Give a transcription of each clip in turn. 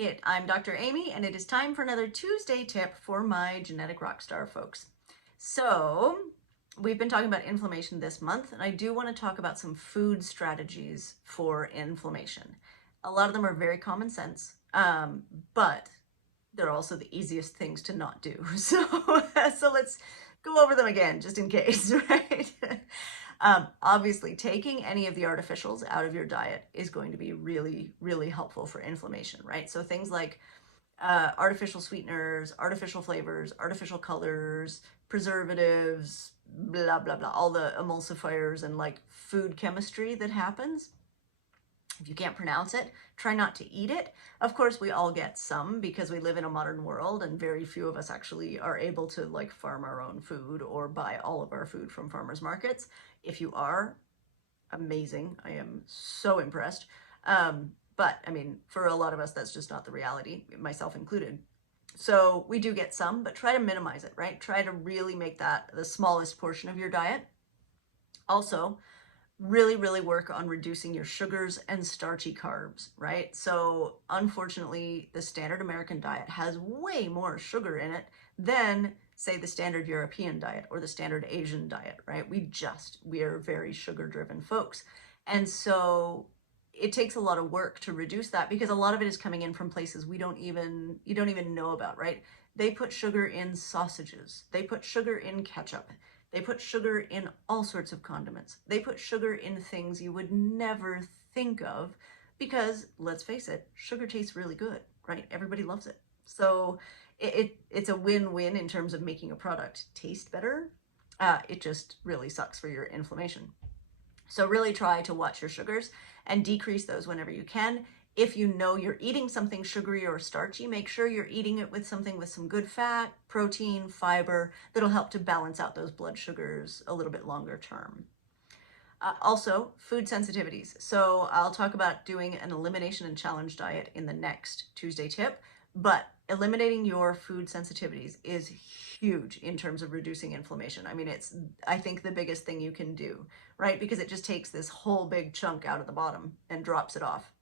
it. I'm Dr. Amy, and it is time for another Tuesday tip for my genetic rock star folks. So, we've been talking about inflammation this month, and I do want to talk about some food strategies for inflammation. A lot of them are very common sense, but they're also the easiest things to not do. So let's go over them again, just in case, right? Obviously, taking any of the artificials out of your diet is going to be really, really helpful for inflammation, right? So things like artificial sweeteners, artificial flavors, artificial colors, preservatives, blah, blah, blah, all the emulsifiers and like food chemistry that happens. If you can't pronounce it, try not to eat it. Of course, we all get some because we live in a modern world and very few of us actually are able to like farm our own food or buy all of our food from farmers markets. If you are, amazing. I am so impressed. But I mean, for a lot of us, that's just not the reality, myself included. So we do get some, but try to minimize it, right? Try to really make that the smallest portion of your diet. Also, really, really work on reducing your sugars and starchy carbs, right? So unfortunately, the standard American diet has way more sugar in it than, say, the standard European diet or the standard Asian diet, right? We are very sugar-driven folks. And so it takes a lot of work to reduce that because a lot of it is coming in from places you don't even know about, right? They put sugar in sausages. They put sugar in ketchup. They put sugar in all sorts of condiments. They put sugar in things you would never think of because, let's face it, sugar tastes really good, right? Everybody loves it. So it's a win-win in terms of making a product taste better. It just really sucks for your inflammation. So really try to watch your sugars and decrease those whenever you can. If you know you're eating something sugary or starchy, make sure you're eating it with something with some good fat, protein, fiber, that'll help to balance out those blood sugars a little bit longer term. Also, food sensitivities. So I'll talk about doing an elimination and challenge diet in the next Tuesday tip, but eliminating your food sensitivities is huge in terms of reducing inflammation. I mean, I think the biggest thing you can do, right? Because it just takes this whole big chunk out of the bottom and drops it off.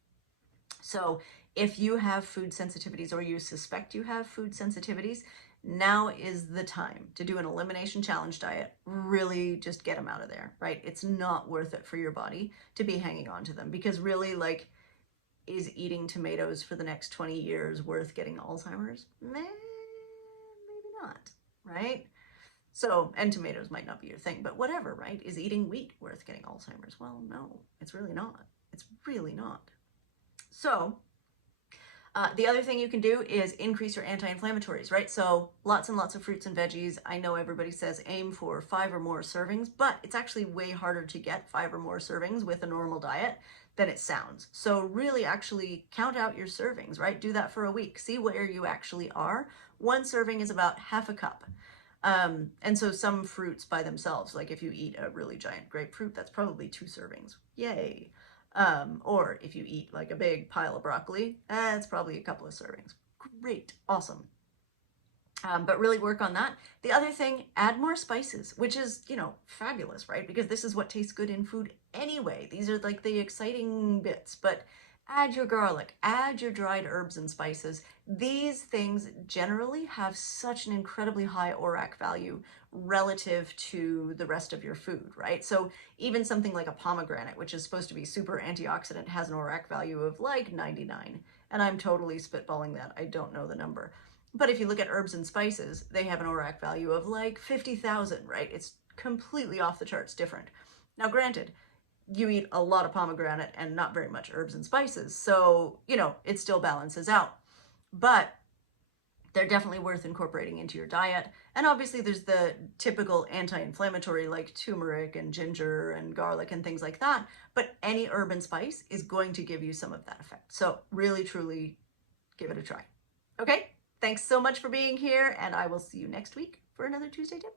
So if you have food sensitivities or you suspect you have food sensitivities, now is the time to do an elimination challenge diet. Really just get them out of there, right? It's not worth it for your body to be hanging on to them because really, like, is eating tomatoes for the next 20 years worth getting Alzheimer's? Maybe not, right? So, and tomatoes might not be your thing, but whatever, right? Is eating wheat worth getting Alzheimer's? Well, no, it's really not. It's really not. So the other thing you can do is increase your anti-inflammatories, right? So lots and lots of fruits and veggies. I know everybody says aim for 5 or more servings, but it's actually way harder to get 5 or more servings with a normal diet than it sounds. So really actually count out your servings, right? Do that for a week. See where you actually are. One serving is about half a cup. And so some fruits by themselves, like if you eat a really giant grapefruit, that's probably 2 servings. Yay. Or if you eat like a big pile of broccoli, it's probably a couple of servings. Great, awesome. But really work on that. The other thing, add more spices, which is, fabulous, right? Because this is what tastes good in food anyway. These are like the exciting bits, but add your garlic, add your dried herbs and spices. These things generally have such an incredibly high ORAC value relative to the rest of your food, right? So even something like a pomegranate, which is supposed to be super antioxidant, has an ORAC value of like 99. And I'm totally spitballing that. I don't know the number. But if you look at herbs and spices, they have an ORAC value of like 50,000, right? It's completely off the charts different. Now, granted, you eat a lot of pomegranate and not very much herbs and spices. So, it still balances out. But they're definitely worth incorporating into your diet. And obviously there's the typical anti-inflammatory like turmeric and ginger and garlic and things like that. But any herb and spice is going to give you some of that effect. So really, truly give it a try. Okay, thanks so much for being here, and I will see you next week for another Tuesday tip.